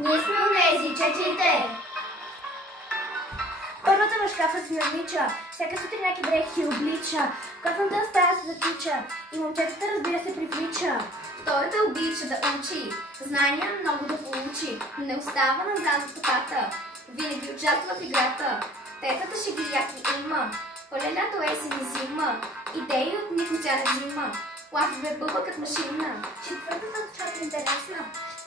Ние сме онези, четирите. Първата на шкафа си навлича, всяка сутрин някакви дрехи облича, в кафната стая се затича и момчетата разбира се привлича. Втората обича да учи, знания много да получи, но не остава назад в потата, винаги участва в играта. Третата шеги яки има, пълен лято есен и зима, идеи от никой тя не взима, лафове бъба като машина. Четвъртата защото интересна,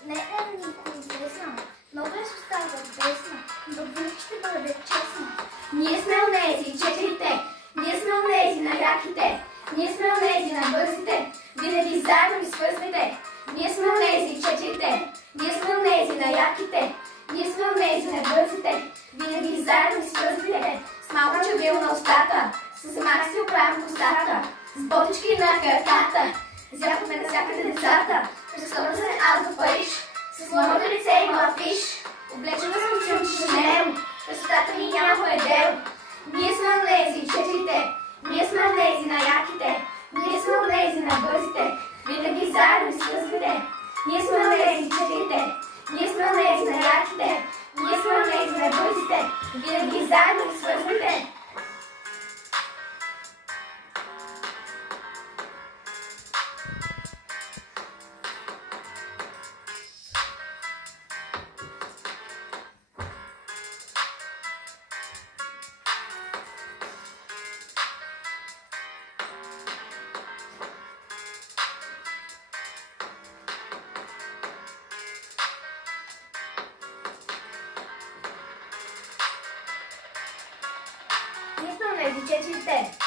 не е никой интересна, много е с остава десна, но винаги ще бъде честна. Ние сме онези, четирите, ние сме онези на яките, ние сме онези на бързите, винаги заедно ни свързвайте. Ние сме онези, четирите, ние сме онези на яките, ние сме онези на бързите, винаги заедно ни свързвайте. С малко чувил на устата, с мах си оправям косата, с ботички на краката, зяхме навсякъде децата, ще скоро се аз до Париж, с моето лице има афиш, облечена съм чумчи Шанел, красотата ми няма предел. Ние сме онези, четирите, ние сме онези на яките, ние сме онези на бързите, винаги заедно ни свързвайте. Ние сме онези, четирите, ние сме онези на яките, ние сме онези на бързите, винаги заедно ни свързвайте. Ние сме онези, четирите.